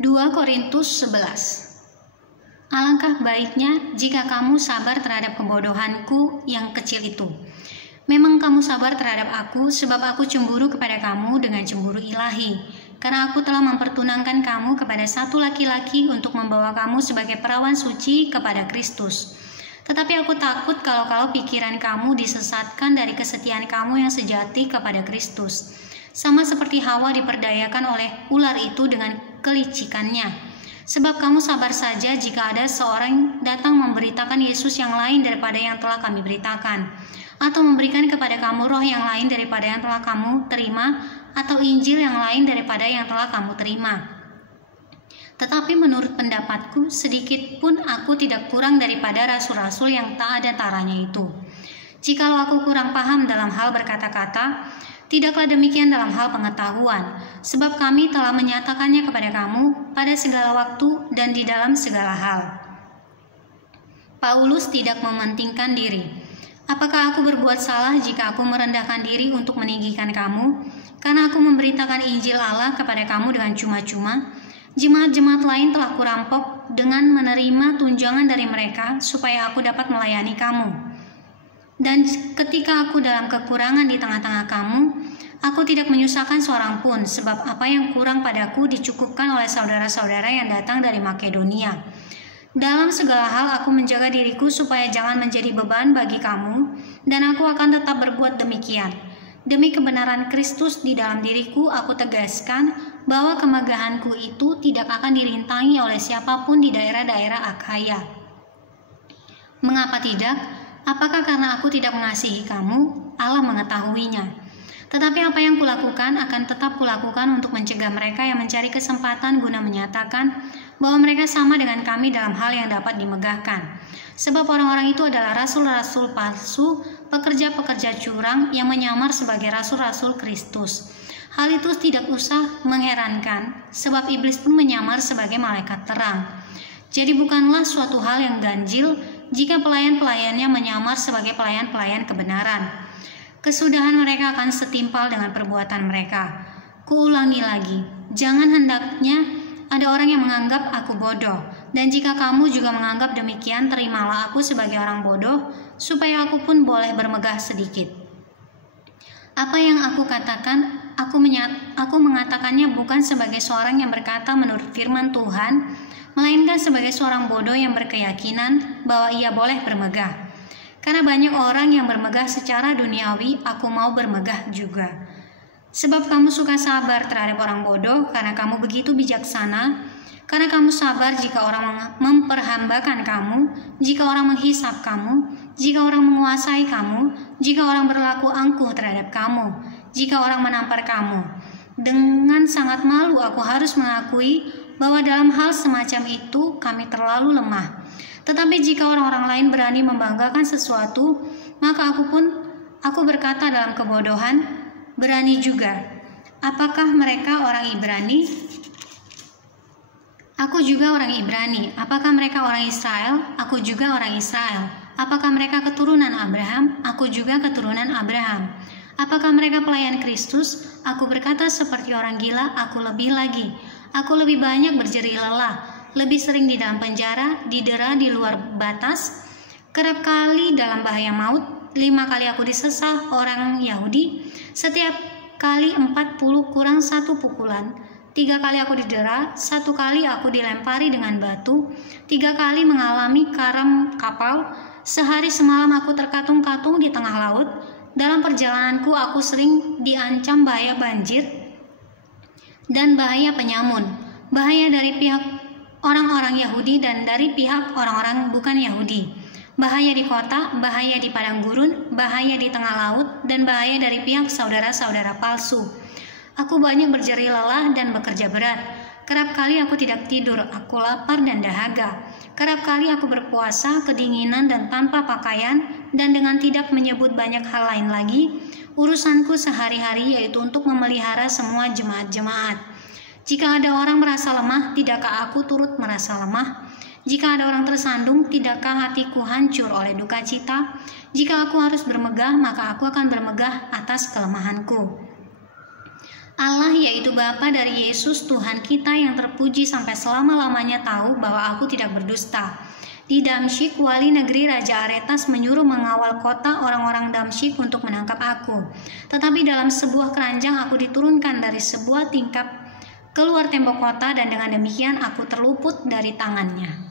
2 Korintus 11. Alangkah baiknya jika kamu sabar terhadap kebodohanku yang kecil itu. Memang kamu sabar terhadap aku, sebab aku cemburu kepada kamu dengan cemburu ilahi. Karena aku telah mempertunangkan kamu kepada satu laki-laki untuk membawa kamu sebagai perawan suci kepada Kristus. Tetapi aku takut kalau pikiran kamu disesatkan dari kesetiaan kamu yang sejati kepada Kristus. Sama seperti Hawa diperdayakan oleh ular itu dengan kelicikannya. Sebab kamu sabar saja jika ada seorang datang memberitakan Yesus yang lain daripada yang telah kami beritakan, atau memberikan kepada kamu roh yang lain daripada yang telah kamu terima, atau Injil yang lain daripada yang telah kamu terima. Tetapi menurut pendapatku, sedikit pun aku tidak kurang daripada rasul-rasul yang tak ada taranya itu. Jikalau aku kurang paham dalam hal berkata-kata, tidaklah demikian dalam hal pengetahuan, sebab kami telah menyatakannya kepada kamu pada segala waktu dan di dalam segala hal. Paulus tidak mementingkan diri. Apakah aku berbuat salah jika aku merendahkan diri untuk meninggikan kamu? Karena aku memberitakan Injil Allah kepada kamu dengan cuma-cuma. Jemaat-jemaat lain telah kurampok dengan menerima tunjangan dari mereka supaya aku dapat melayani kamu. Dan ketika aku dalam kekurangan di tengah-tengah kamu, aku tidak menyusahkan seorang pun, sebab apa yang kurang padaku dicukupkan oleh saudara-saudara yang datang dari Makedonia. Dalam segala hal aku menjaga diriku supaya jangan menjadi beban bagi kamu, dan aku akan tetap berbuat demikian. Demi kebenaran Kristus di dalam diriku, aku tegaskan bahwa kemegahanku itu tidak akan dirintangi oleh siapapun di daerah-daerah Akhaya. Mengapa tidak? Apakah karena aku tidak mengasihi kamu? Allah mengetahuinya. Tetapi apa yang kulakukan akan tetap kulakukan untuk mencegah mereka yang mencari kesempatan guna menyatakan bahwa mereka sama dengan kami dalam hal yang dapat dimegahkan. Sebab orang-orang itu adalah rasul-rasul palsu, pekerja-pekerja curang yang menyamar sebagai rasul-rasul Kristus. Hal itu tidak usah mengherankan, sebab iblis pun menyamar sebagai malaikat terang. Jadi bukanlah suatu hal yang ganjil jika pelayan-pelayannya menyamar sebagai pelayan-pelayan kebenaran. Kesudahan mereka akan setimpal dengan perbuatan mereka. Kuulangi lagi, jangan hendaknya ada orang yang menganggap aku bodoh. Dan jika kamu juga menganggap demikian, terimalah aku sebagai orang bodoh, supaya aku pun boleh bermegah sedikit. Apa yang aku katakan, aku mengatakannya bukan sebagai seorang yang berkata menurut firman Tuhan, melainkan sebagai seorang bodoh yang berkeyakinan bahwa ia boleh bermegah. Karena banyak orang yang bermegah secara duniawi, aku mau bermegah juga. Sebab kamu suka sabar terhadap orang bodoh, karena kamu begitu bijaksana, karena kamu sabar jika orang memperhambakan kamu, jika orang menghisap kamu, jika orang menguasai kamu, jika orang berlaku angkuh terhadap kamu, jika orang menampar kamu. Dengan sangat malu aku harus mengakui bahwa dalam hal semacam itu kami terlalu lemah. Tetapi jika orang-orang lain berani membanggakan sesuatu, maka aku berkata dalam kebodohan, berani juga. Apakah mereka orang Ibrani? Aku juga orang Ibrani. Apakah mereka orang Israel? Aku juga orang Israel. Apakah mereka keturunan Abraham? Aku juga keturunan Abraham. Apakah mereka pelayan Kristus? Aku berkata seperti orang gila, aku lebih lagi. Aku lebih banyak berjerih lelah, lebih sering di dalam penjara, didera di luar batas, kerap kali dalam bahaya maut, 5 kali aku disesal orang Yahudi, setiap kali 40 kurang 1 pukulan, 3 kali aku didera, 1 kali aku dilempari dengan batu, 3 kali mengalami karam kapal, sehari semalam aku terkatung-katung di tengah laut, dalam perjalananku aku sering diancam bahaya banjir dan bahaya penyamun, bahaya dari pihak orang-orang Yahudi dan dari pihak orang-orang bukan Yahudi, bahaya di kota, bahaya di padang gurun, bahaya di tengah laut, dan bahaya dari pihak saudara-saudara palsu. Aku banyak berjerih lelah dan bekerja berat. Kerap kali aku tidak tidur, aku lapar dan dahaga. Kerap kali aku berpuasa, kedinginan dan tanpa pakaian, dan dengan tidak menyebut banyak hal lain lagi, urusanku sehari-hari yaitu untuk memelihara semua jemaat-jemaat. Jika ada orang merasa lemah, tidakkah aku turut merasa lemah? Jika ada orang tersandung, tidakkah hatiku hancur oleh duka cita? Jika aku harus bermegah, maka aku akan bermegah atas kelemahanku. Allah yaitu Bapa dari Yesus Tuhan kita yang terpuji sampai selama-lamanya tahu bahwa aku tidak berdusta. Di Damsyik, wali negeri Raja Aretas menyuruh mengawal kota orang-orang Damsyik untuk menangkap aku. Tetapi dalam sebuah keranjang aku diturunkan dari sebuah tingkap keluar tembok kota, dan dengan demikian aku terluput dari tangannya.